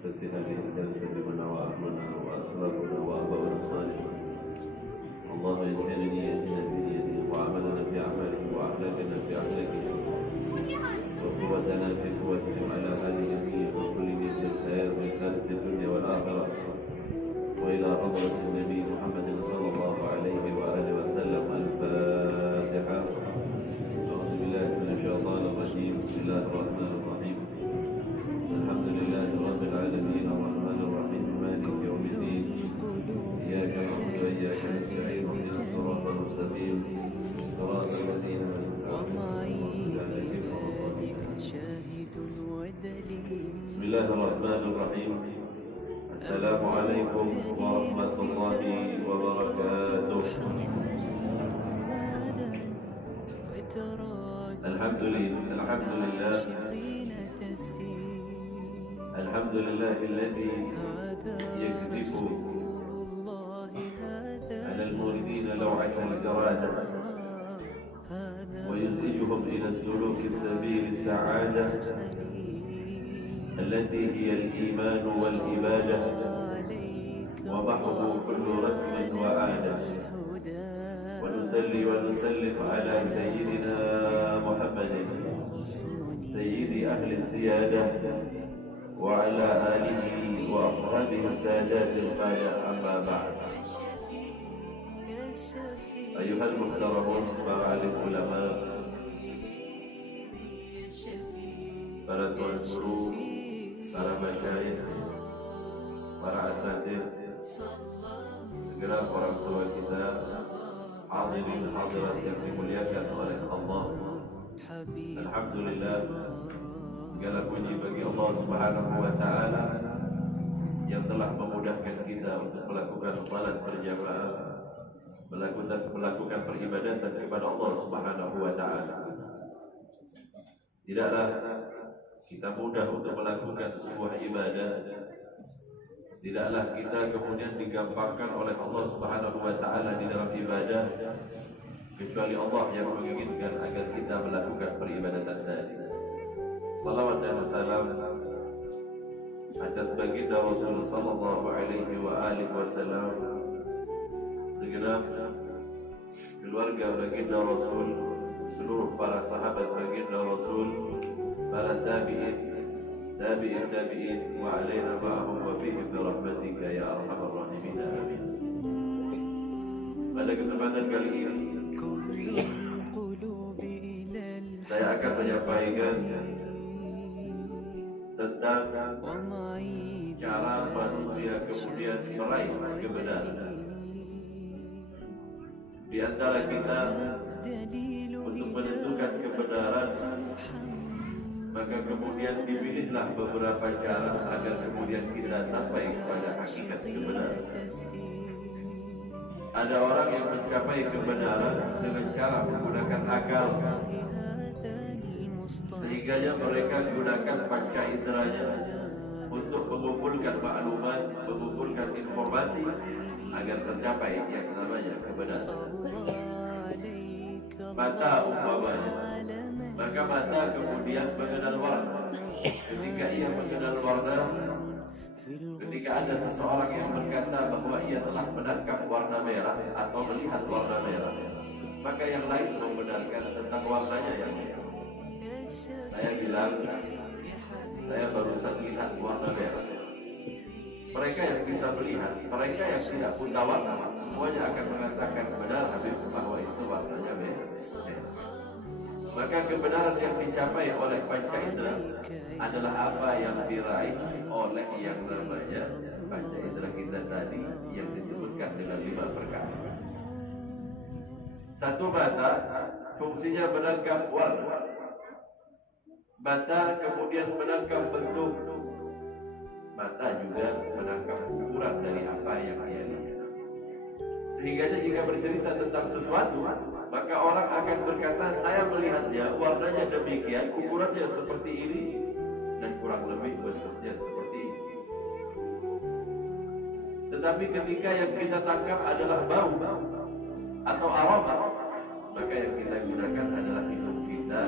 خميسة هذه الجلسة منا وأهلنا وأسبابنا وآباؤنا الصالحون. اللهم اجعل نيتنا في نيته وعملنا في أعماله وأخلاقنا في أخلاقه وقوتنا في قوتهم على هذه النية وكل نية خير من كانت في الدنيا والآخرة وإلى حضرة النبي محمد صلى الله عليه وآله وسلم. الفاتحة. أعوذ بالله من الشيطان الرجيم. بسم الله الرحمن الرحيم. الحمد لله رب العالمين الرحمن الرحيم مالك يوم الدين إياك نعبد وإياك نستعين اهدنا الصراط المستقيم صراط الذين أنعمت عليهم غير المغضوب عليهم. بسم الله الرحمن الرحيم. السلام عليكم ورحمة الله وبركاته. الحمد لله الذي يكذب على المريدين لوعة الإرادة ويزعجهم إلى السلوك السبيل السعادة التي هي الإيمان والإبادة ومحو كل رسم وعادة. ونصلي ونسلم على سيدنا محمد سيد أهل السيادة وعلى آله وأصحابه السادات القادة. أما بعد، أيها المحترمون معالي العلماء، para tuan guru, para masyayikh, para asatidz, segera orang tua kita, hadirin hadirat yang dimuliakan oleh Allah. Alhamdulillah, segala puji bagi Allah Subhanahu wa taala yang telah memudahkan kita untuk melakukan salat berjamaah, melakukan peribadatan kepada Allah Subhanahu wa taala. Tidaklah kita mudah untuk melakukan sebuah ibadah, tidaklah kita kemudian digampangkan oleh Allah Subhanahu wa taala di dalam ibadah, kecuali Allah yang menginginkan agar kita melakukan peribadatan tadi. Salawat dan salam atas baginda Rasul sallallahu alaihi wa alihi wasallam, segenap keluarga baginda Rasul, seluruh para sahabat baginda Rasul, para tabi'in wa alaina ma'ahum wa fihim bi rahmatika ya arhamar rahimin. Amin. Pada kesempatan kali ini saya akan menyampaikan tentang cara manusia kemudian meraih kebenaran. Di antara kita untuk menentukan kebenaran, maka kemudian dipilihlah beberapa cara agar kemudian kita sampai kepada hakikat kebenaran. Ada orang yang mencapai kebenaran dengan cara menggunakan akal, sehingga mereka gunakan panca inderanya untuk mengumpulkan maklumat, mengumpulkan informasi agar tercapai yang namanya kebenaran. Mata umpamanya, maka mata kemudian mengenal warna. Ketika ia mengenal warna, ketika ada seseorang yang berkata bahwa ia telah menangkap warna merah atau melihat warna merah, maka yang lain membenarkan tentang warnanya yang merah. Saya bilang, saya barusan lihat warna merah. Mereka yang bisa melihat, mereka yang tidak buta warna, semuanya akan mengatakan benar Habib bahwa itu warnanya merah. Maka kebenaran yang dicapai oleh panca indera adalah apa yang diraih oleh yang namanya panca indera kita tadi yang disebutkan dengan 5 perkara. Satu, mata fungsinya menangkap warna. Mata kemudian menangkap bentuk. Mata juga menangkap ukuran dari apa yang ia lihat. Sehingga jika bercerita tentang sesuatu, maka orang akan berkata, saya melihatnya, warnanya demikian, ukurannya seperti ini, dan kurang lebih bentuknya seperti ini. Tetapi ketika yang kita tangkap adalah bau atau aroma, maka yang kita gunakan adalah hidung kita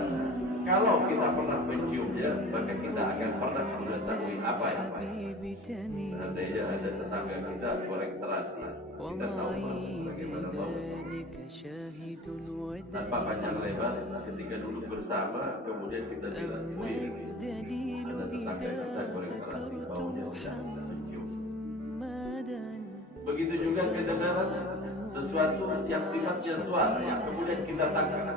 Kalau kita pernah menciumnya, maka kita akan pernah mengetahui apa yang seandainya ada tetangga kita korek terasi, kita tahu bagaimana bau. Tanpa panjang lebar, ketika duduk bersama, kemudian kita bilang, wih, ada tetangga kita korek terasi, baunya tidak mencium. Begitu juga kedengaran sesuatu yang sifatnya suara, yang kemudian kita tangkap,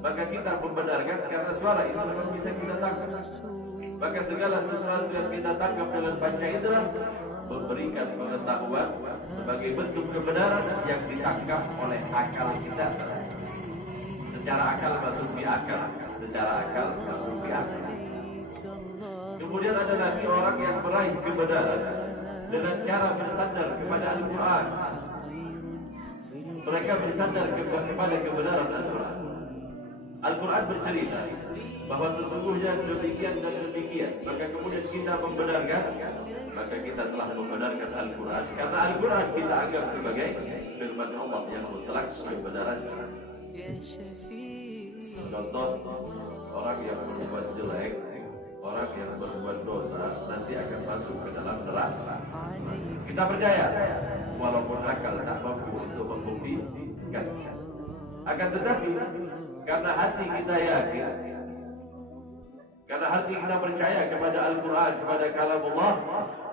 maka kita membenarkan karena suara itu memang bisa kita tangkap. Maka segala sesuatu yang kita tangkap dengan panca indera memberikan pengetahuan sebagai bentuk kebenaran yang ditangkap oleh akal kita. Secara akal masuk di akal, secara akal masuk di akal. Kemudian ada lagi orang yang meraih kebenaran dengan cara bersandar kepada Al-Quran. Mereka bersandar kepada kebenaran Al-Quran. Al-Quran bercerita bahwa sesungguhnya demikian dan demikian, maka kemudian kita membenarkan, maka kita telah membenarkan Al-Quran, karena Al-Quran kita anggap sebagai firman Allah yang mutlak kebenaran. Contoh, orang yang berbuat jelek, orang yang berbuat dosa nanti akan masuk ke dalam neraka. Kita percaya, walaupun akal tak mampu untuk membuktikan. Akan tetapi, karena hati kita yakin, karena hati kita percaya kepada Al-Quran, kepada kalamullah,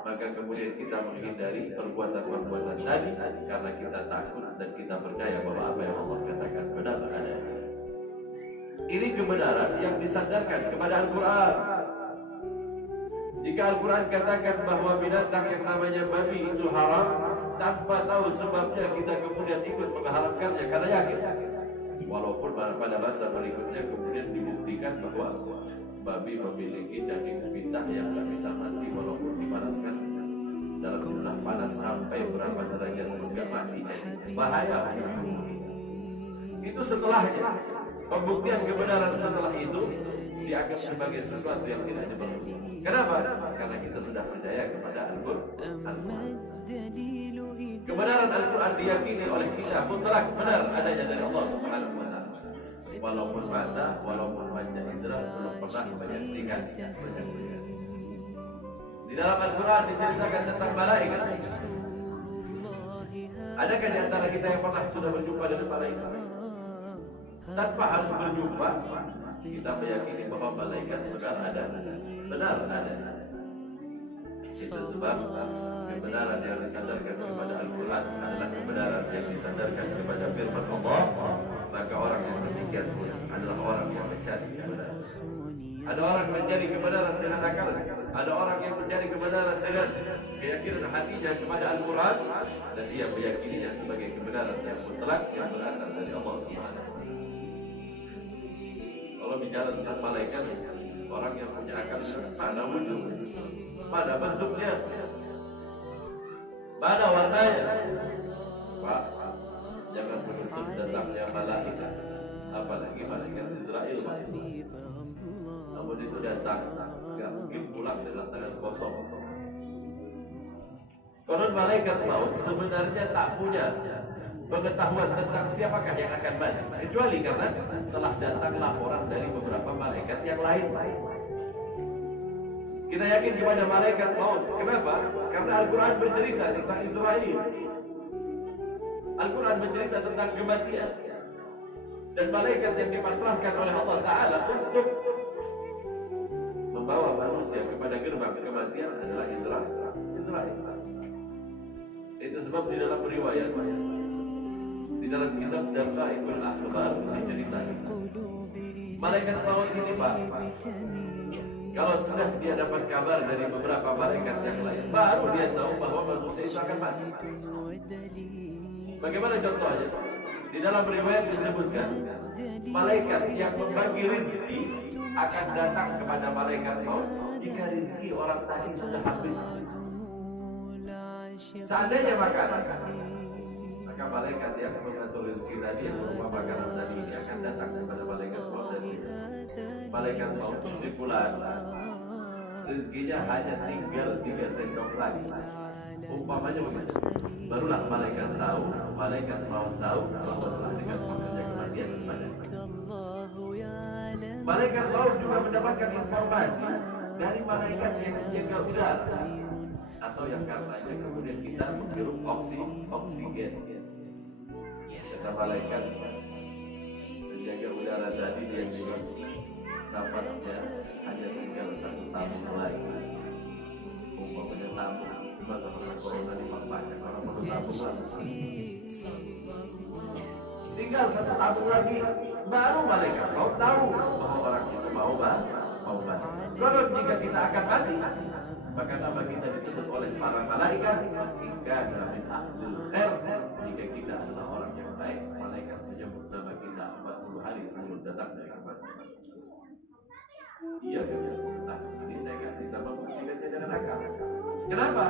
maka kemudian kita menghindari perbuatan-perbuatan tadi, karena kita takut dan kita percaya bahwa apa yang Allah katakan benar adanya. Ini kebenaran yang disandarkan kepada Al-Quran. Jika Al-Quran katakan bahwa binatang yang namanya babi itu haram, tanpa tahu sebabnya kita kemudian ikut mengharamkannya karena yakin. Walaupun pada masa berikutnya kemudian dibuktikan bahwa babi memiliki daging pita yang tidak bisa mati walaupun dipanaskan dalam jumlah panas sampai berapa derajat hingga mati. Bahaya. Itu setelahnya. Pembuktian kebenaran setelah itu dianggap sebagai sesuatu yang tidak diperlukan. Kenapa? Karena kita sudah percaya kepada Al-Quran. Kebenaran Al-Quran diyakini oleh kita mutlak benar adanya dari Allah Subhanahu wa Ta'ala. Walaupun mata, walaupun panca indera belum pernah menyaksikan. Di dalam Al-Quran diceritakan tentang malaikat. Adakah di antara kita yang pernah sudah berjumpa dengan malaikat? Tanpa harus berjumpa, kita meyakini bahwa malaikat benar ada. Benar ada. Itu sebab kebenaran yang disandarkan kepada Al-Quran adalah kebenaran yang disandarkan kepada firman Allah. Maka orang yang demikian pun adalah orang yang mencari kebenaran. Ada orang mencari kebenaran dengan akal. Ada orang yang mencari kebenaran dengan keyakinan hatinya kepada Al-Quran, dan dia meyakininya sebagai kebenaran yang mutlak yang berasal dari Allah Subhanahu. Kalau bicara tentang malaikat, orang yang punya akal, mana wujud, mana bentuknya, mana warnanya. Pak, jangan menuntut datangnya malaikat, apalagi malaikat Israel. Namun itu datang, tidak mungkin pulang dengan tangan kosong. Konon malaikat maut sebenarnya tak punya pengetahuan tentang siapakah yang akan mati, kecuali karena telah datang laporan dari beberapa malaikat yang lain. Kita yakin kepada malaikat maut. Kenapa? Karena Al-Quran bercerita tentang Israel. Al-Quran bercerita tentang kematian. Dan malaikat yang dipasrahkan oleh Allah Ta'ala untuk membawa manusia kepada gerbang kematian adalah Israel. Itu sebab di dalam riwayat, di dalam kitab Dafa'ul Akhbar diceritakan, malaikat maut ini Pak, kalau sudah dia dapat kabar dari beberapa malaikat yang lain, baru dia tahu bahwa manusia itu akan mati. Bagaimana contohnya? Di dalam riwayat disebutkan, malaikat yang membagi rezeki akan datang kepada malaikat maut jika rezeki orang tadi sudah habis. Seandainya makanan, maka malaikat yang mengatur rezeki tadi yang berupa makanan tadi akan datang kepada malaikat maut dan malaikat maut stipulan rezekinya hanya tinggal 3 sendok lagi. Umpamanya begitu. Barulah malaikat maut tahu bahwa telah dengan makannya kematian kepada. Malaikat maut juga mendapatkan informasi dari malaikat yang menjaga udara, atau yang karenanya kemudian kita menghirup oksigen. Kata malaikat menjaga udara tadi, dia bilang nafasnya hanya tinggal 1 tabung lagi. Umpamanya tabung masa-masa corona di banyak orang perlu tabung lagi. Tinggal 1 tabung lagi, baru malaikat mau tahu bahwa orang itu mau mati. Kalau jika kita akan mati, maka nama kita disebut oleh para malaikat hingga min ahlil khair. Jika kita adalah orang yang baik, malaikat menyebut nama kita 40 hari sebelum datang dari kematian. Iya kan? Nah, ini saya kasih sama kita jangan akal. Kenapa?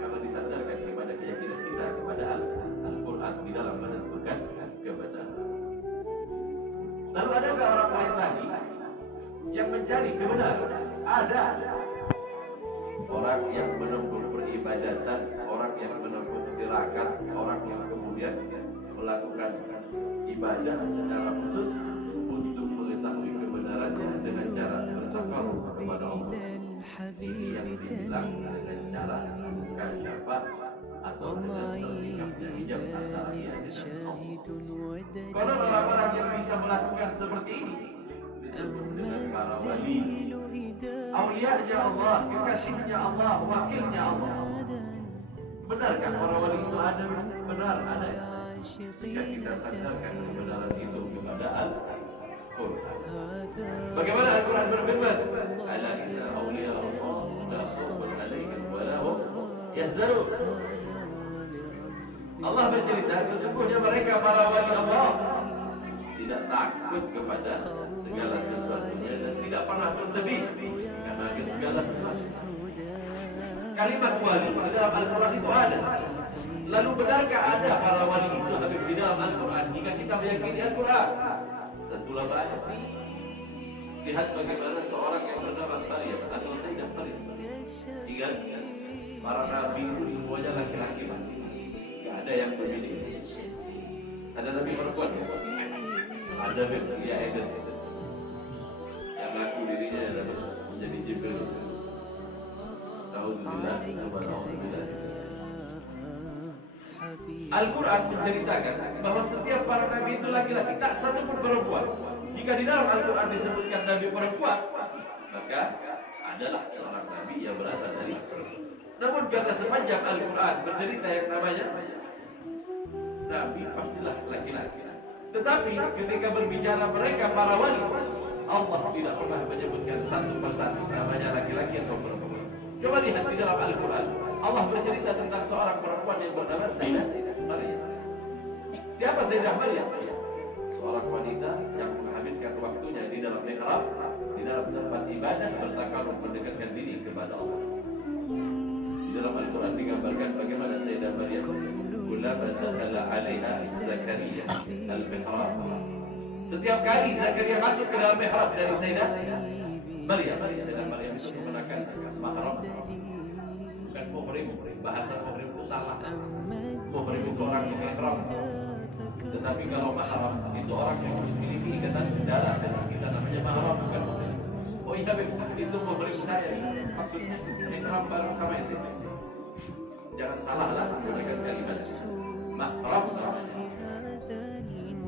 Kalau disandarkan kepada keyakinan kita kepada Al-Quran di dalam menentukan kebenaran. Lalu adakah orang lain lagi yang mencari kebenaran? Ada. Orang yang menempuh peribadatan, orang yang menempuh tirakat, orang yang kemudian melakukan ibadah secara khusus untuk mengetahui kebenarannya dengan cara bertakarub kepada Allah. Ini yang dibilang dengan cara kasyafah atau dengan tersikapnya hijab antara ia dengan Allah. Kalau orang-orang yang bisa melakukan seperti ini disebut dengan para wali, aulianya Allah, kekasihnya Allah, wakilnya Allah. Benarkah para wali itu ada? Benar ada. Jika kita sadarkan kebenaran itu kepada Al-Quran. Bagaimana Al-Quran berfirman? Ala inna awliya Allah la khawfun alaihim wa la hum yahzanun. Allah bercerita sesungguhnya mereka para wali Allah tidak takut kepada segala sesuatunya dan tidak pernah bersedih karena segala sesuatu. Kalimat wali di dalam Al-Quran itu ada. Lalu benarkah ada para wali itu tapi di dalam Al-Quran? Jika kita meyakini Al-Quran, tentulah ada. Lihat bagaimana seorang yang bernama Maryam atau Sayyidah Maryam. Ingat, para nabi itu semuanya laki-laki. Tidak ada yang berbeda. Ada nabi perempuan ya? Ada dia Eden yang mengaku dirinya adalah menjadi Jibril. Alhamdulillah. Al-Quran menceritakan bahwa setiap para nabi itu laki-laki, tak satu pun perempuan. Jika di dalam Al-Quran disebutkan nabi perempuan, maka adalah seorang nabi yang berasal dari perempuan. Namun karena sepanjang Al-Quran bercerita yang namanya nabi pastilah laki-laki. Tetapi ketika berbicara mereka para wali, Allah tidak pernah menyebutkan satu persatu namanya laki-laki atau perempuan. Coba lihat di dalam Al-Quran, Allah bercerita tentang seorang perempuan yang bernama Sayyidah Maryam. Siapa Sayyidah Maryam? Seorang wanita yang menghabiskan waktunya di dalam mihrab, di dalam tempat ibadah, bertakarub mendekatkan diri kepada Allah. Di dalam Al-Quran digambarkan bagaimana Sayyidah Maryam kullama dakhala 'alaiha Zakaria al-mihrab. Setiap kali Zakaria masuk ke dalam mihrab dari Sayyidah Maryam, Sayyidah Maryam itu menggunakan mahram, bukan muhrim. Bahasa muhrim itu salah. Muhrim itu orang yang ihram. Tetapi kalau mahram itu orang yang memiliki ikatan darah dengan kita, namanya mahram, bukan muhrim. Oh iya, itu muhrim saya. Maksudnya ihram bareng sama itu. Jangan salah lah menggunakan kalimat mahram namanya.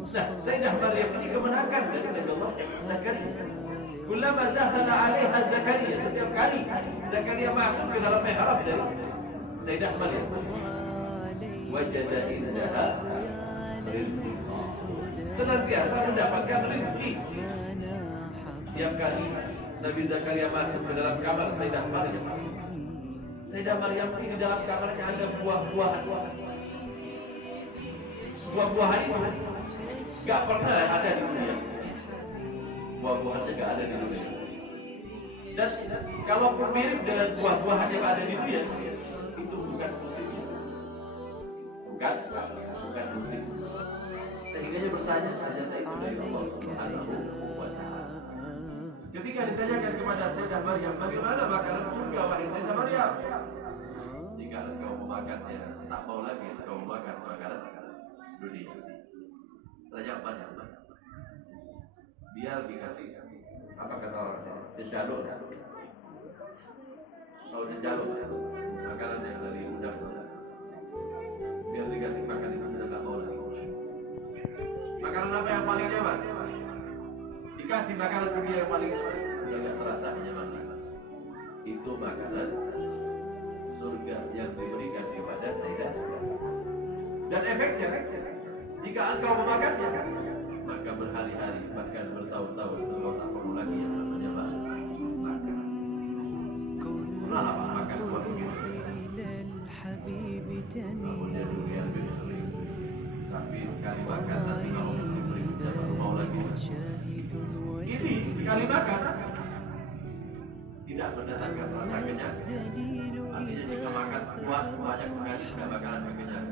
Nah, Sayyidah Maryam ini kemenakan dari Nabi Allah Zakaria. Kullama dakhala 'alaiha Zakaria, setiap kali Zakaria masuk ke dalam mihrab dari Sayyidah Maryam, wajada indaha rizqi, senantiasa mendapatkan rezeki. Setiap kali Nabi Zakaria masuk ke dalam kamar Sayyidah Maryam, Sayyidah Maryam ini di dalam kamarnya ada buah-buahan. Buah-buahan itu gak pernah ada di dunia. Buah-buahannya gak ada di dunia. Dan kalaupun mirip dengan buah-buahan yang ada di dunia, itu bukan musimnya. Bukan musim. Sehingga dia bertanya, ternyata itu dari Allah Subhanahu wa Ta'ala. Ketika ditanyakan kepada Sayyidah Maryam, bagaimana makanan surga wahai Sayyidah Maryam? Jika engkau memakannya, tak mau lagi engkau memakan makanan dunia. Tanya mana? Biar dikasih Apa kata orang? Jalur. Kalau jalur, makanan yang dari udang, biar dikasih makan itu sudah nggak mau lagi. Makanan apa yang paling nyaman? Dikasih makanan dunia yang paling nyaman, sudah nggak terasa nyaman. Itu makanan surga yang diberikan kepada saya. Dan efeknya, jika engkau memakannya, maka berhari-hari, bahkan bertahun-tahun engkau tak perlu lagi yang namanya makan. Pernah apa makan buat begitu? Namunnya dunia lebih sering. Tapi sekali makan nanti kalau musim berikutnya baru mau lagi. Ini sekali makan tidak mendatangkan rasa kenyang. Artinya jika makan puas banyak sekali tidak bakalan kenyang.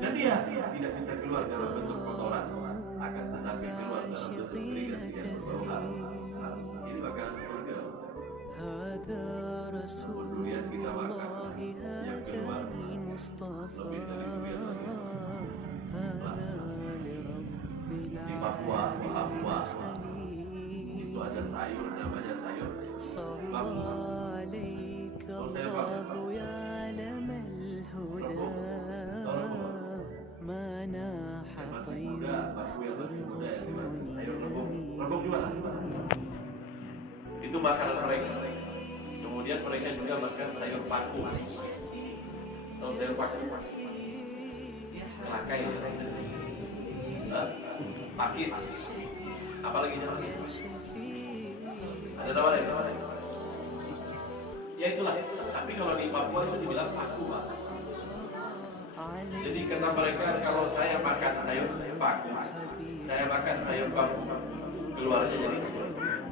Dan dia tidak bisa keluar dalam bentuk kotoran, akan tetapi keluar dalam bentuk keringat yang berbau harum. Ini bakalan surga. Namun durian kita makan yang keluar lebih dari durian lagi. Di Papua itu ada sayur namanya sayur bambu. Kalau saya bambu, masih muda, bambu yang masih muda sayur rebung juga lah. Itu makanan mereka. Kemudian mereka juga makan sayur paku. Kalau sayur paku, kelakai, pakis, apalagi namanya? Ada nama lain? Ya itulah. Tapi kalau di Papua itu dibilang paku, Pak. Jadi kata mereka, kalau saya makan sayur paku, saya makan sayur paku, keluarnya jadi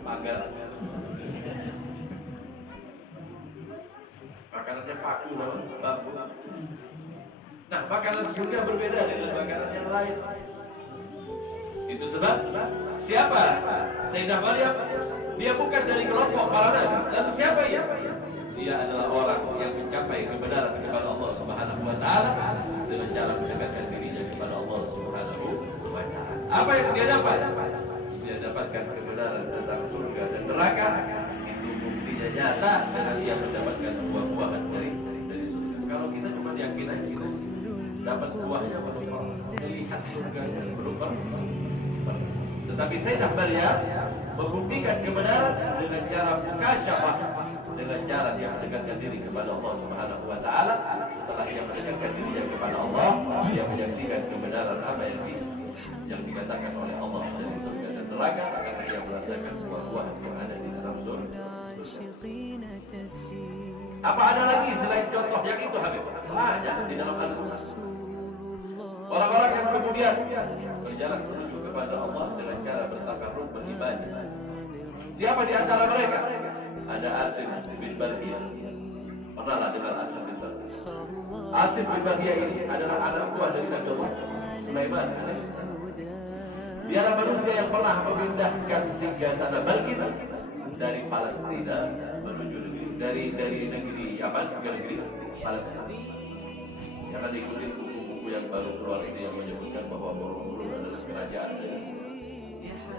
pagar. Makanannya paku, bambu. Nah, makanan surga berbeda dengan makanan yang lain. Itu sebab siapa? Sayyidah Maryam, dia bukan dari kelompok para nabi. Lalu siapa ia? Dia adalah orang yang mencapai kebenaran kepada Allah Subhanahu wa taala dengan cara mendekatkan dirinya kepada Allah Subhanahu wa taala. Apa yang dia dapat? Dia dapatkan kebenaran tentang surga dan neraka. Itu buktinya nyata dengan dia mendapatkan buah-buahan dari surga. Kalau kita cuma yakin aja kita dapat buahnya berupa melihat surga berupa. Tetapi Sayyidah Maryam membuktikan kebenaran dengan cara mukasyafah, dengan cara dia mendekatkan diri kepada Allah Subhanahu wa taala. Setelah dia mendekatkan dirinya kepada Allah, dia menyaksikan kebenaran apa yang dikatakan oleh Allah dari surga dan neraka, karena ia merasakan buah-buah yang ada di dalam surga. Apa ada lagi selain contoh yang itu, Habib? Banyak di dalam Al-Quran. Orang-orang yang kemudian berjalan menuju kepada Allah dengan cara bertakarruf beribadah. Siapa di antara mereka? Ada Asim bin Barhiyah. Pernahlah dengar Asim bin Barhiyah? Asim bin Barhiyah ini adalah anak buah dari Nabi Allah Sulaiman. Dia adalah manusia yang pernah memindahkan singgasana Balkis dari Palestina menuju negeri dari negeri apa? Ke negeri Palestina. Jangan ikutin buku-buku yang baru keluar itu yang menyebutkan bahwa Borobudur adalah kerajaan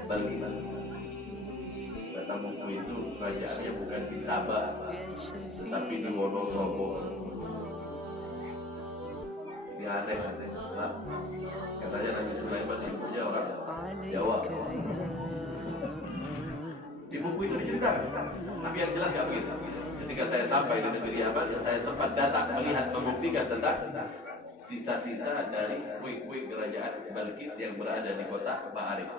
Balkis. Kata buku itu kerajaannya bukan di Sabah, tetapi di Wonosobo. Ini aneh. Katanya Nabi Sulaiman ibunya orang Jawa. Di buku itu diceritakan, tapi yang jelas nggak begitu. Ketika saya sampai di negeri Yaman, saya sempat datang melihat membuktikan tentang sisa-sisa dari puing-puing kerajaan Balkis yang berada di kota Ma'arif.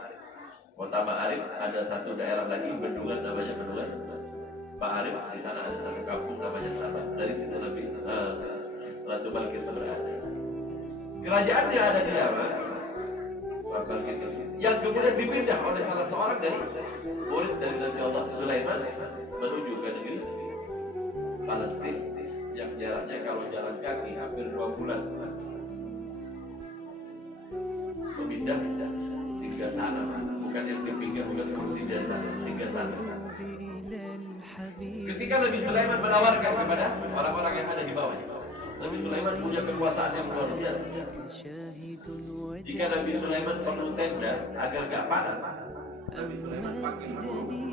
Kota Ma'arif ada satu daerah lagi, bendungan namanya bendungan Ma'arif. Di sana ada satu kampung namanya Sabah. Dari situ Ratu Balkis berada. Kerajaannya ada di Yaman, Balkis yang kemudian dipindah oleh salah seorang dari murid dari Nabi Allah Sulaiman menuju ke negeri Palestina yang jaraknya kalau jalan kaki hampir 2 bulan. Pemindah singgah sana, bukan yang di pinggir, bukan kursi biasa, singgah sana. Ketika Nabi Sulaiman menawarkan kepada orang-orang yang ada di bawahnya, Nabi Sulaiman punya kekuasaan yang luar biasa. Jika Nabi Sulaiman perlu tenda agar gak panas, Nabi Sulaiman panggil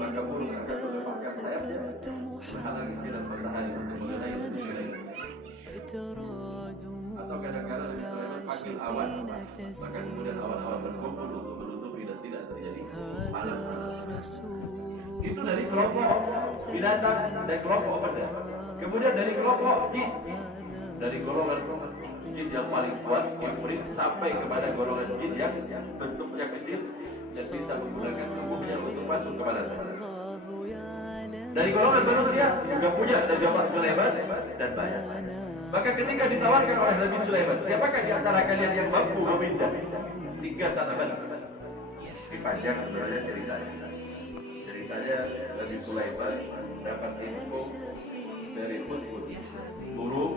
maka burung akan melepaskan sayapnya menghalangi sinar matahari untuk mengenai Nabi Sulaiman. Atau kadang-kadang Nabi Sulaiman panggil awan, maka kemudian awan-awan berkumpul untuk menutupi dan tidak terjadi panas. Itu dari kelompok binatang dan kelompok benda. Kemudian dari kelompok jin, dari golongan jin yang paling kuat, ifrit, sampai kepada golongan jin yang bentuknya kecil dan bisa menggunakan tubuhnya untuk masuk kepada sana. Dari golongan manusia juga punya Nabi Allah Sulaiman dan banyak. Maka ketika ditawarkan oleh Nabi Sulaiman, siapakah di antara kalian yang mampu memindah sehingga sana balik? Ini panjang sebenarnya ceritanya. Ceritanya Nabi Sulaiman dapat info dari Hudhud, burung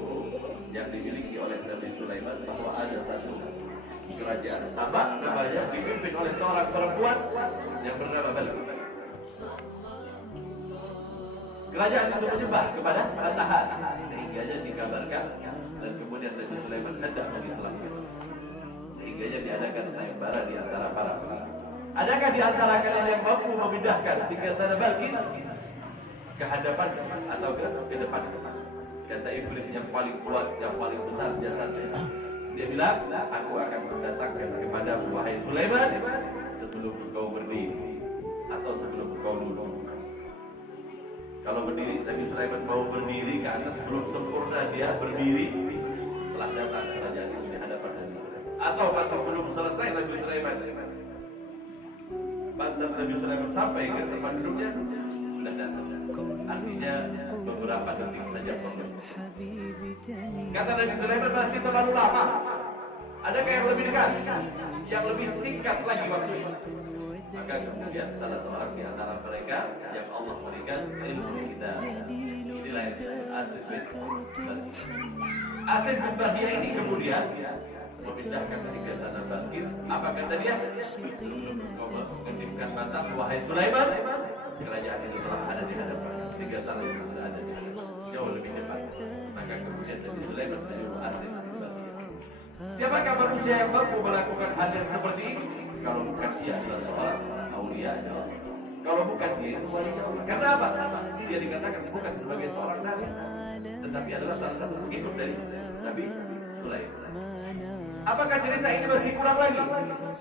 yang dimiliki oleh Nabi Sulaiman, bahwa ada satu kerajaan Sabak namanya dipimpin oleh seorang perempuan yang bernama Balqis. Kerajaan itu menyembah kepada matahari, sehingga dikabarkan dan kemudian Nabi Sulaiman hendak mengislamkan, sehingga diadakan sayembara di antara para pengarang. Adakah di antara kalian yang mampu memindahkan sehingga sana Balqis ke hadapan atau ke depan? Kata ifrit yang paling kuat, yang paling besar jasadnya, dia bilang, aku akan mendatangkan kepadamu wahai Sulaiman sebelum engkau berdiri atau sebelum engkau duduk. Kalau berdiri, Nabi Sulaiman mau berdiri ke atas, belum sempurna dia berdiri, telah datang kerajaan itu di hadapan Nabi Sulaiman. Atau masih belum selesai Nabi Sulaiman, bantal Nabi Sulaiman sampai ke tempat duduknya, sudah datang. Artinya beberapa detik saja proses. Kata Nabi Sulaiman, masih terlalu lama. Adakah yang lebih dekat, yang lebih singkat lagi waktunya? Maka kemudian salah seorang di antara mereka yang Allah berikan ilmu kita, inilah yang disebut Asif bin Bardia. Asif bin Bardia ini kemudian memindahkan singgasana Balqis. Apa kata dia? Sebelum kau mengedipkan mata, wahai Sulaiman, kerajaan itu telah ada di hadapan, singgasana itu sudah ada di hadapan, jauh lebih cepat. Maka kemudian Nabi Sulaiman menyuruh Asif bin Bardia. Siapakah manusia yang mampu melakukan hal yang seperti ini? Kalau bukan dia adalah seorang aulia, kalau bukan dia itu wali Allah. Karena apa? Dia dikatakan bukan sebagai seorang nabi, tetapi adalah salah satu pengikut dari Nabi Sulaiman. Apakah cerita ini masih kurang lagi?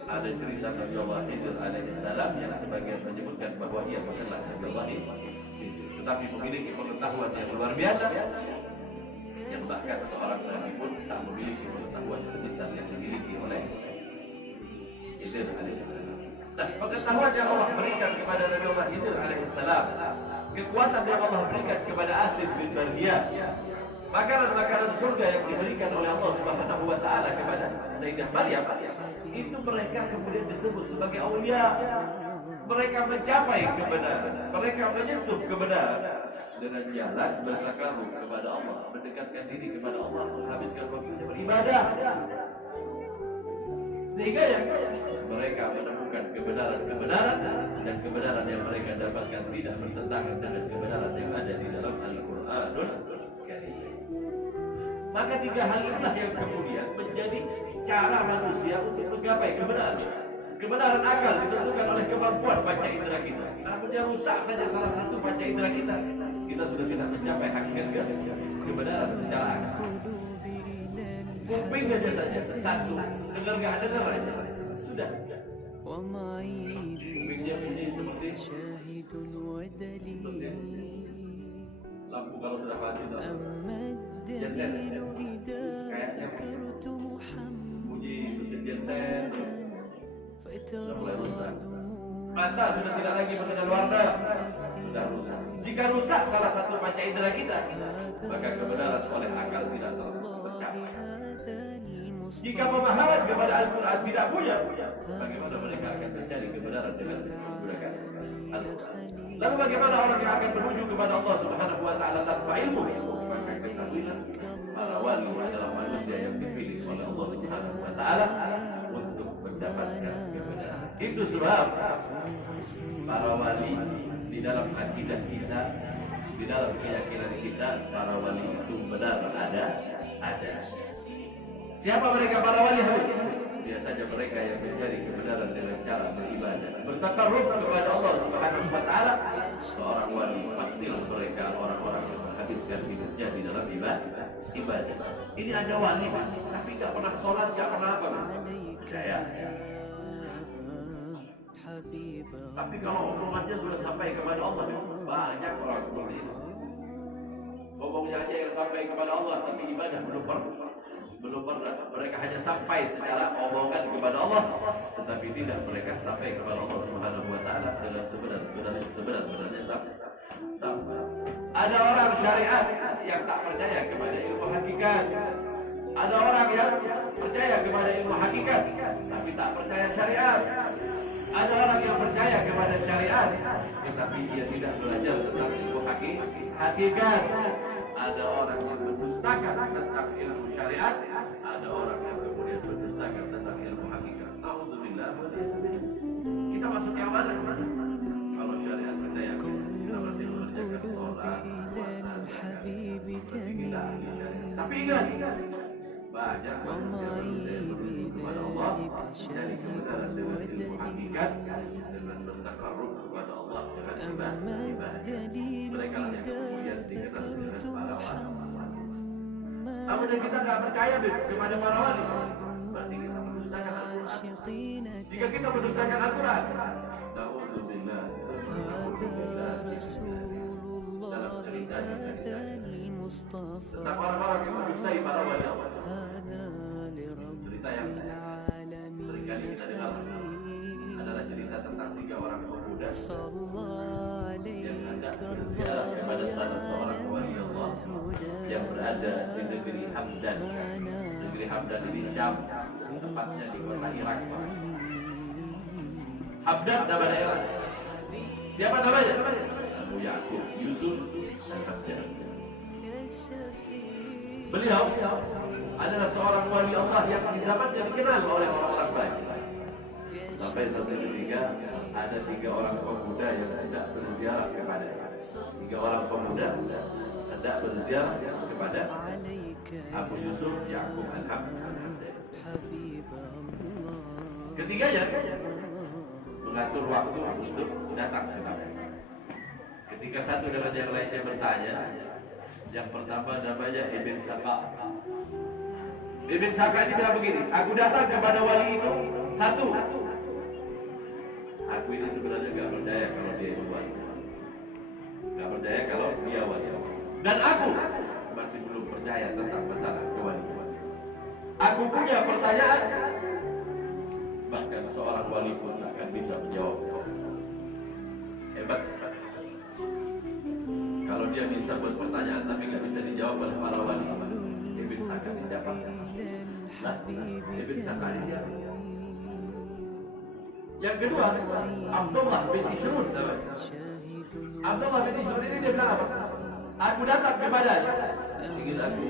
Ada cerita Nabi Allah Khidir alaihissalam yang sebagian menyebutkan bahwa ia bukanlah Nabi Allah Khidir, tetapi memiliki pengetahuan yang luar biasa, yang bahkan seorang nabi pun tak memiliki pengetahuan semisal yang dimiliki oleh Khidir alaihissalam. Nah, pengetahuan yang Allah berikan kepada Nabi Allah Khidir alaihissalam, kekuatan yang Allah berikan kepada Asif bin Bardia, makanan-makanan surga yang diberikan oleh Allah Subhanahu wa taala kepada Sayyidah Maryam, itu mereka kemudian disebut sebagai aulia. Mereka mencapai kebenaran, mereka menyentuh kebenaran dengan jalan bertakarrub kepada Allah, mendekatkan diri kepada Allah, menghabiskan waktunya beribadah. Sehingga yang mereka menemukan kebenaran-kebenaran, dan kebenaran yang mereka dapatkan tidak bertentangan dengan kebenaran yang ada di dalam Al-Qur'anul Karim. Maka tiga hal inilah yang kemudian menjadi cara manusia untuk menggapai kebenaran. Kebenaran akal ditentukan oleh kemampuan panca indera kita. Namun dia rusak saja salah satu panca indera kita, kita sudah tidak mencapai hakikat kebenaran secara akal. Kuping aja saja satu, dengar nggak dengar aja sudah. Kupingnya bunyi seperti mesin lampu kalau sudah mati genset, kayaknya bunyi mesin genset sudah mulai rusak. Mata sudah tidak lagi mengenal warna, sudah rusak. Jika rusak salah satu panca indera kita, maka kebenaran oleh akal tidak tercapai. Jika pemahaman kepada Al-Quran tidak punya, bagaimana mereka akan mencari kebenaran dengan menggunakan Al-Quran? Lalu bagaimana orang yang akan menuju kepada Allah Subhanahu wa taala tanpa ilmu? Maka ketahuilah, para wali adalah manusia yang dipilih oleh Allah Subhanahu wa taala untuk mendapatkan kebenaran. Itu sebab para wali di dalam akidah kita, di dalam keyakinan kita, para wali itu benar ada. Siapa mereka para wali? Biasanya mereka yang mencari kebenaran dengan cara beribadah, bertakarrub kepada Allah Subhanahu Subhanahu wa taala, seorang wali pastilah mereka orang-orang yang menghabiskan hidupnya di dalam ibadah. Ini ada wali tapi nggak pernah sholat, nggak pernah apa? Percaya. Tapi kalau omongannya sudah sampai kepada Allah, banyak orang seperti itu. Ngomongnya aja yang sampai kepada Allah, tapi ibadah belum pernah. Mereka hanya sampai secara omongan kepada Allah, tetapi tidak mereka sampai kepada Allah Subhanahu wa taala dengan sebenarnya sampai. Ada orang syariat yang tak percaya kepada ilmu hakikat. Ada orang yang percaya kepada ilmu hakikat tapi tak percaya syariat. Ada orang yang percaya kepada syariat tetapi dia tidak belajar tentang ilmu hakikat. Ada orang yang mendustakan tentang ilmu syariat, ada orang yang kemudian mendustakan tentang ilmu hakikat. Alhamdulillah. Kita masuk yang mana? Kalau syariat percaya kita masih mengerjakan sholat, puasa, zakat, kita tapi ingat, banyak manusia yang menuju kepada Allah dari kebenaran dengan ilmu hakikat, dengan bertakarruf kepada Allah dengan ibadah. Mereka lah yang kemudian dikenal dengan para wali. Namun kita tidak percaya kepada para wali, berarti kita mendustakan Al-Quran. Jika kita mendustakan Al-Quran, na'udzubillah, dalam cerita tentang orang-orang yang mendustai para wali Allah. Cerita yang seringkali kita dengar adalah cerita tentang 3 orang pemuda yang hendak berziarah kepada salah seorang wali Allah yang berada di negeri Hamdan. Negeri Hamdan ini Syam, tepatnya di kota Irak. Hamdan nama daerah. Siapa namanya? Abu Ya'qub, Yusuf, dan Hamdan. Beliau adalah seorang wali Allah yang di zamannya dikenal oleh orang-orang banyak. Sampai satu ketika ada 3 orang pemuda yang hendak berziarah kepada 3 orang pemuda hendak berziarah kepada Abu Yusuf Ya'qub Al-Hamdan. Ketiganya mengatur waktu untuk datang ke sana. Ketika satu dengan yang lainnya bertanya, yang pertama namanya Ibn Saka. Ibn Saka ini bilang begini, aku datang kepada wali itu satu, aku ini sebenarnya gak percaya kalau dia itu wali, gak percaya kalau dia wali, dan aku masih belum percaya tentang masalah kewalian. Aku punya pertanyaan, bahkan seorang wali pun tak akan bisa menjawab. Hebat. Kalau dia bisa buat pertanyaan tapi nggak bisa dijawab oleh para wali, Ibn Saka ini siapa? Nah, Ibn Saka ini siapa? Yang kedua, Abdullah bin Ishrun. Abdullah bin Ishrun ini dia bilang apa? Aku datang kepadanya, ingin aku.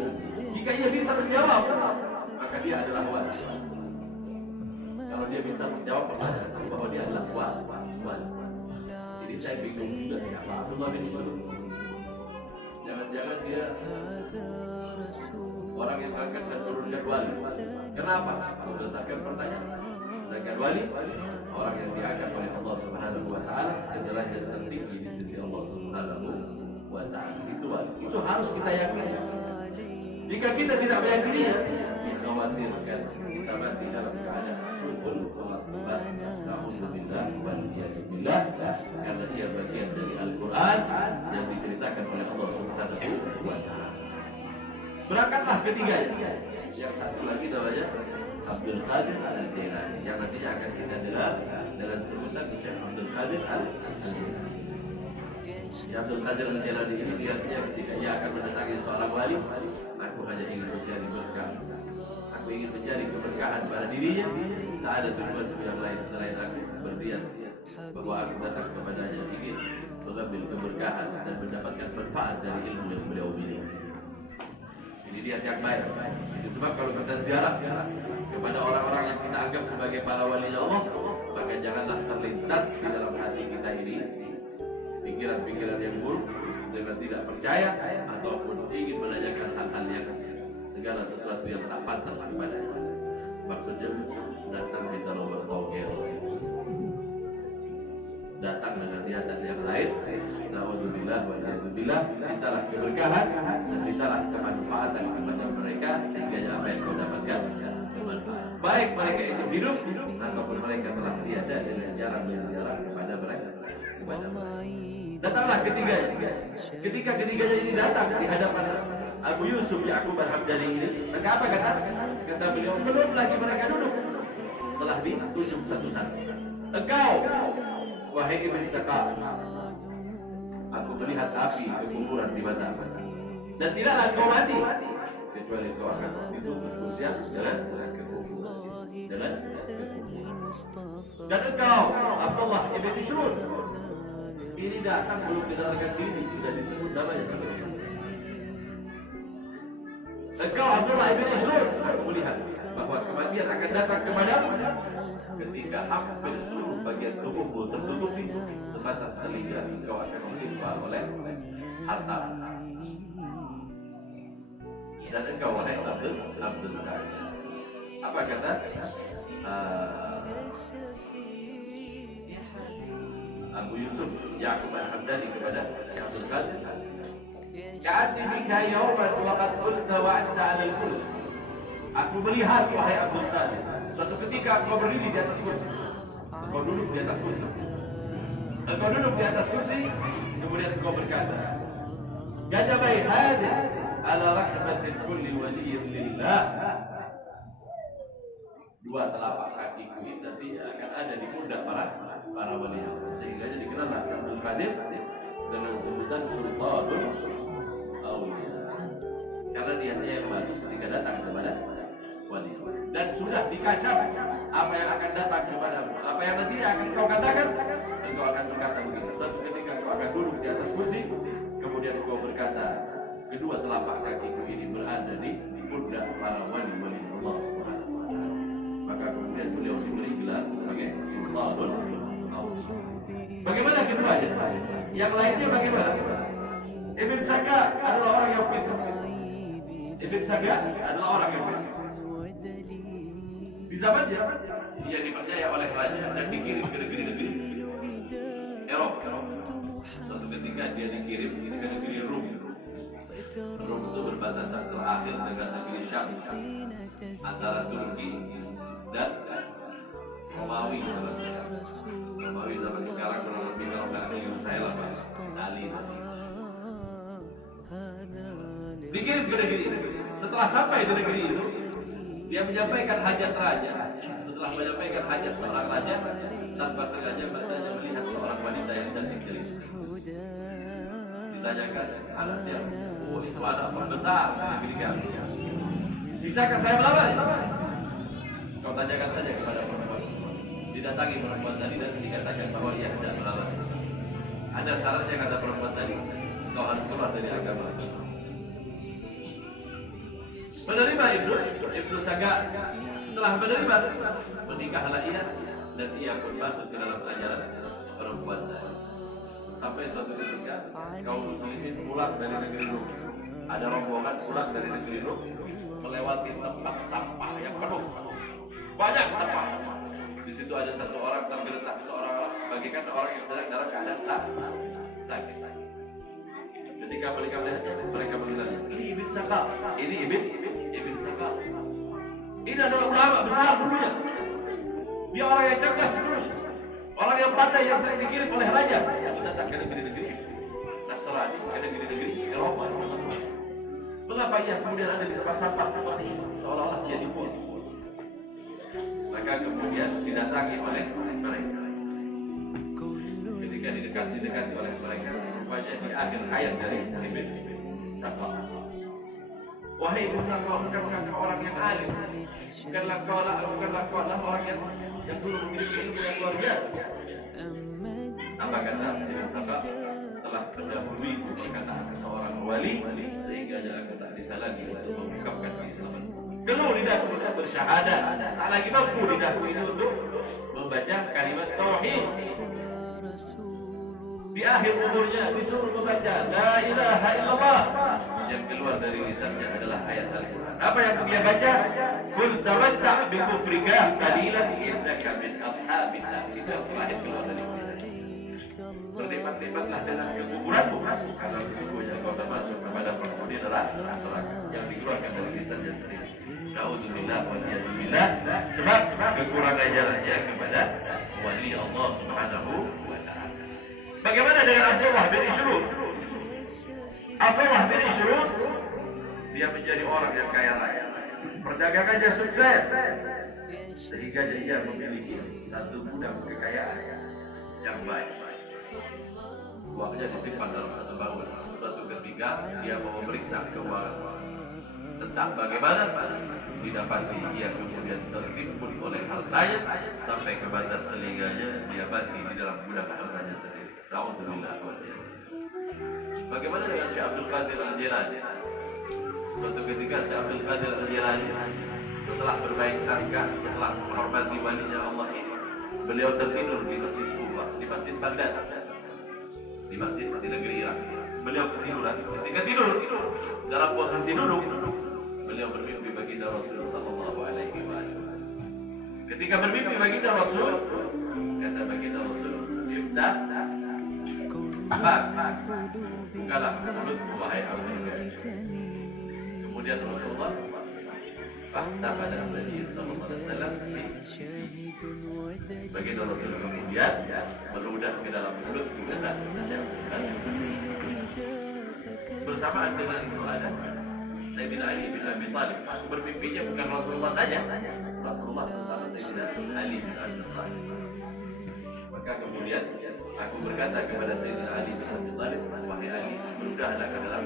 Jika ia bisa menjawab, maka dia adalah wali. Kalau dia bisa menjawab pertanyaan bahwa dia adalah wali. Jadi saya bingung juga siapa Abdullah bin Ishrun. Jangan-jangan dia orang yang akan menurunkan wali. Kenapa? Berdasarkan pertanyaan. Sedangkan wali orang yang diangkat oleh Allah Subhanahu wa taala ke derajat tertinggi di sisi Allah Subhanahu wa taala. Itu wali. Itu harus kita yakini. Jika kita tidak meyakininya, dikhawatirkan kita mati dalam keadaan subul khalaqah. Alhamdulillah walhamdulillah, karena ia bagian dari Al-Quran yang diceritakan oleh Allah Subhanahu wa taala. Berangkatlah ketiganya. Yang satu lagi namanya Abdul Qadir Al-Jailani, yang nantinya akan kita dengar dengan sebutan Syekh Abdul Qadir Al-Jailani. Abdul Qadir Al-Jailani ini lihatnya ketika ia akan mendatangi seorang wali, aku hanya ingin mencari berkah. Aku ingin mencari keberkahan pada dirinya. Tak ada tujuan yang lain selain aku berniat bahwa aku datang kepadanya ingin mengambil keberkahan dan mendapatkan manfaat dari ilmu yang beliau miliki. Ini dia yang baik. Itu sebab kalau kita ziarah kepada orang-orang yang kita anggap sebagai para wali Allah, maka janganlah terlintas di dalam hati kita ini pikiran-pikiran yang buruk dengan tidak percaya ataupun ingin menanyakan hal-hal yang segala sesuatu yang tak pantas kepadanya. Maksudnya datang di dalam bertauhid, datang dengan kelihatan yang lain. Na'udzubillah wa na'udzubillah. Mintalah keberkahan dan mintalah kemanfaatan kepada mereka sehingga apa yang kau dapatkan bermanfaat. Baik mereka itu hidup ataupun mereka telah tiada dengan jarang kepada mereka. Datanglah ketiganya. Ketika ketiganya ini datang di hadapan Abu Yusuf Ya'qub Al-Hamdani ini, maka apa kata beliau? Belum lagi mereka duduk, telah ditunjuk satu-satu. Engkau, wahai Ibn Sakal, aku melihat api kekuburan di mata dan tidaklah engkau mati kecuali engkau akan itu berusia dengan kekuburan. Dan engkau, Abdullah Ibn Ishrud, ini datang belum kenalkan diri, sudah disebut namanya sampai di sana. Engkau Abdullah Ibn Ishrud, aku melihat bahwa kematian akan datang kepadamu ketika hampir seluruh bagian tubuhmu tertutupi sebatas telinga, engkau akan ditimpa oleh harta. Dan engkau wahai Abdul Qadir, apa kata Abu Yusuf Ya'qub Al-Hamdani kepada Abdul Qadir? Ka'adni bika yawman wa qad qulta wa anta 'alal kursi. Aku melihat wahai Abdul Qadir, suatu ketika engkau berdiri di atas kursi. Engkau duduk di atas kursi. Engkau duduk di atas kursi, kemudian engkau berkata, "Jajabai hadha ala rahmatil kulli waliyyin lillah." Dua telapak kakiku ini nantinya akan ada di pundak para wali Allah. Sehingga dikenallah Abdul Qadir dengan sebutan Sultanul Auliya, karena dia yang bagus ketika datang kepada wali Allah. Dan sudah dikasyaf apa yang akan datang kepadamu, apa yang nanti akan kau katakan. Engkau akan berkata begini, suatu ketika kau akan duduk di atas kursi, kemudian kau berkata, kedua telapak kakiku ini berada di pundak para wali-wali Allah Subhanahu wa Ta'ala. Maka kemudian beliau diberi gelar sebagai Sultanul Auliya. Bagaimana keduanya? Yang lainnya bagaimana? Ibn Saka adalah orang yang pintar. Ibn Saka adalah orang yang pintar. Di zamannya dia dipercaya oleh raja dan dikirim ke negeri-negeri Eropa. Suatu ketika dia dikirim ke negeri Rum. Rum itu berbatasan terakhir dengan negeri Syam, antara Turki dan Romawi zaman sekarang. Romawi zaman sekarang kurang lebih kalau nggak ada yang saya lah Pak Ali. Dikirim ke negeri ini. Setelah sampai di negeri itu, dia menyampaikan hajat raja. Setelah menyampaikan hajat seorang raja, tanpa sengaja matanya melihat seorang wanita yang cantik jelita. Ditanyakan, anak siapa? Oh, itu anak pembesar di negeri kami. Bisakah saya melamar? Kau tanyakan saja kepada perempuan. Didatangi perempuan tadi dan dikatakan bahwa ia tidak melamar. Ada syaratnya kata perempuan tadi, kau harus keluar dari agama. Menerima Ibnu Saga. Setelah menerima, menikahlah ia dan ia pun masuk ke dalam ajaran perempuan tadi. Sampai suatu ketika kaum muslimin pulang dari negeri Rum. Ada rombongan pulang dari negeri Rum melewati tempat sampah yang penuh. Banyak sampah. Di situ ada satu orang tergeletak, seorang orang bagikan orang yang sedang dalam keadaan sakit. Ketika mereka melihatnya, mereka mengenalnya. Ini Ibn Sakal. Ini Ibn Sakal. Ini adalah ulama besar dulunya. Dia orang yang cerdas dulunya. Orang yang pandai yang sering dikirim oleh raja yang datang ke negeri-negeri Nasrani, ke negeri-negeri Eropa. Mengapa ia kemudian ada di tempat sampah seperti ini? Seolah-olah dia dibuang. Maka kemudian didatangi oleh mereka. Ketika didekati oleh mereka, rupanya di akhir ayat dari Ibn Sakal. Wahai Ibn Sakal, bukankah kau orang yang alim? Bukanlah kau orang yang dulu memiliki ilmu yang luar biasa? Apa kata Ibn Sakal? Telah terdahului perkataan seorang wali sehingga aku tak bisa lagi untuk mengungkapkan keislaman. Keluh lidahku untuk bersyahadat, tak lagi mampu lidahku ini untuk membaca kalimat tauhid. Di akhir umurnya disuruh membaca La ilaha illallah. Yang keluar dari lisannya adalah ayat Al-Quran. Apa yang dia baca? Qul tamatta' bi kufrika qalilan innaka min ashabin nar. Itu yang terakhir keluar dari lisannya. berlipat-lipatlah dengan kekufuranmu, karena sesungguhnya kau termasuk kepada penghuni neraka yang dikeluarkan dari lisannya sendiri. Na'udzubillah wa na'udzubillah, sebab kekurangan jalannya kepada wali Allah Subhanahu wa ta'ala. Bagaimana dengan Abdullah bin Ishrud? Abdullah bin Ishrud, dia menjadi orang yang kaya raya, perdagangannya sukses, sehingga dia memiliki satu gudang kekayaan yang baik. Uangnya disimpan dalam satu bangun. Suatu ketika dia mau memeriksa keuangan tentang bagaimana didapati, dia kemudian tertimbun oleh hartanya sampai ke batas telinganya, dia mati di dalam gudang hartanya sendiri. Na'udzubillah. Bagaimana dengan Syekh Abdul Qadir Al-Jilani? Suatu ketika Syekh Abdul Qadir Al-Jilani setelah berbaik sangka, setelah menghormati walinya Allah ini, beliau tertidur di Masjid Kufa, di Masjid Baghdad, di masjid di negeri Irak. Beliau ketiduran. Ketika tidur dalam posisi duduk, beliau bermimpi baginda Rasul sallallahu alaihi wasallam. Ketika bermimpi baginda Rasul, kata baginda Rasul, "Iftah bukalah mulut wahai Abu Hurairah." Kemudian Rasulullah fakta pada Nabi sallallahu alaihi wasallam, baginda Rasul kemudian meludah ke dalam mulut dan bersamaan dengan itu ada Sayyidina Ali bin Abi Thalib. Bermimpinya bukan Rasulullah saja, Rasulullah bersama Sayyidina Ali bin Abi Thalib. Maka kemudian aku berkata kepada Sayyidina Ali bin Abi Thalib, "Wahai Ali, meludahlah ke dalam."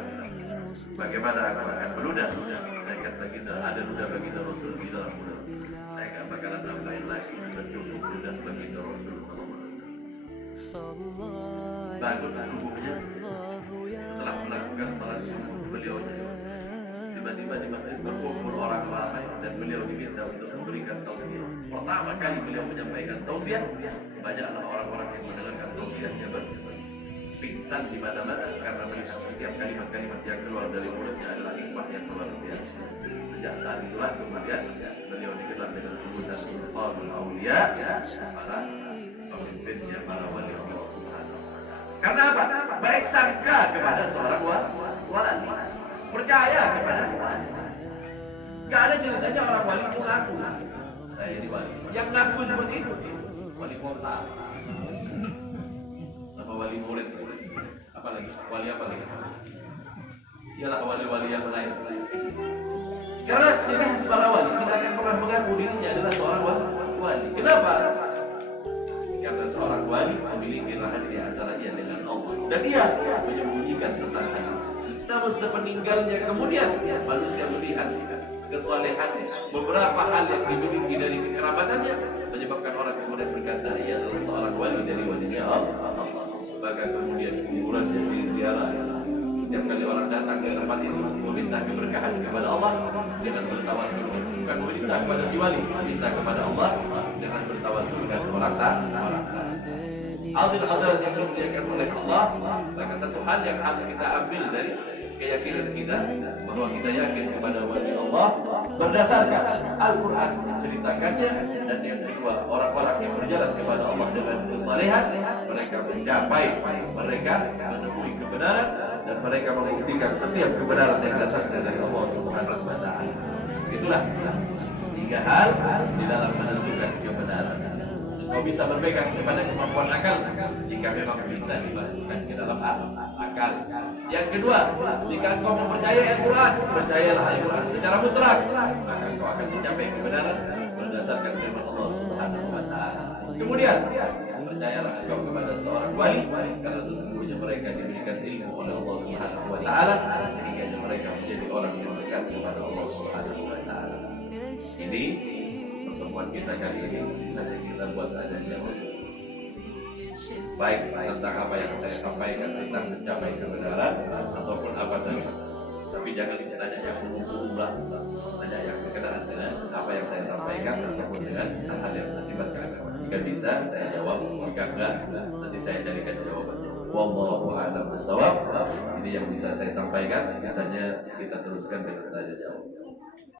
Bagaimana aku akan meludah? Saya kata kita ada ludah baginda Rasul di dalam mulut. Saya akan bakalan tambahin lagi, sudah cukup ludah baginda Rasul sallallahu alaihi wasallam. Bangun subuhnya, setelah melakukan salat subuh, beliau tiba-tiba di masjid berkumpul orang ramai dan beliau diminta untuk memberikan tausiah. Pertama kali beliau menyampaikan tausiah, banyaklah orang-orang yang mendengarkan tausiahnya pingsan di mana-mana karena melihat setiap kalimat-kalimat yang keluar dari mulutnya adalah hikmah yang luar biasa. Sejak saat itulah kemudian beliau dikenal dengan sebutan Sultanul Auliya, para pemimpinnya, para wali Allah Subhanahu wa ta'ala. Karena apa? Baik sangka kepada seorang wali, percaya kepada wali. Gak ada ceritanya orang wali itu ngaku saya ini wali. Yang ngaku seperti itu wali kota, sama wali murid, apalagi wali apa lagi? Ialah wali-wali yang lain. Karena ciri khas para wali tidak akan pernah mengaku dirinya adalah seorang wali. Kenapa? Karena seorang wali memiliki rahasia antara ia dengan Allah dan dia menyembunyikan tentang hati. Namun sepeninggalnya kemudian manusia melihat kesalehannya, beberapa hal yang dimiliki dari kekerabatannya menyebabkan orang kemudian berkata ia adalah seorang wali dari walinya Allah. Maka kemudian kuburannya diziarah. Setiap kali orang datang ke tempat itu meminta keberkahan kepada Allah dengan bertawasul, bukan meminta kepada si wali, meminta kepada Allah dengan bertawasul dengan orang tak. Adil hadirat yang dimuliakan oleh Allah, maka satu hal yang harus kita ambil dari keyakinan kita bahwa kita yakin kepada wali Allah berdasarkan Al-Quran ceritakannya, dan yang kedua orang-orang yang berjalan kepada Allah dengan kesalehan, mereka mencapai, mereka menemui kebenaran dan mereka membuktikan setiap kebenaran yang datang dari Allah Subhanahu wa ta'ala. Itulah tiga hal di dalam menentukan kebenaran. Kau bisa berpegang kepada kemampuan akal jika memang bisa dimasukkan ke dalam akal. Yang kedua, jika kau mempercayai Al-Quran, percayalah Al-Quran secara mutlak, maka kau akan mencapai kebenaran berdasarkan firman Allah Subhanahu wa ta'ala. Kemudian, percayalah kau kepada seorang wali, karena sesungguhnya mereka diberikan ilmu oleh Allah Subhanahu wa ta'ala sehingga mereka menjadi orang yang dekat kepada Allah Subhanahu wa ta'ala. Ini pertemuan kita kali ini, sisanya kita buat ada jawab. Baik tentang apa yang saya sampaikan tentang mencapai kebenaran ataupun apa saja. Tapi jangan ditanya yang umum-umum, tanya yang berkenaan dengan apa yang saya sampaikan ataupun dengan hal yang bersifat keagamaan. Jika bisa saya jawab, jika enggak nanti saya jadikan jawabannya. Wallahu a'lam bishawab. Ini yang bisa saya sampaikan, sisanya kita teruskan dengan tanya jawab.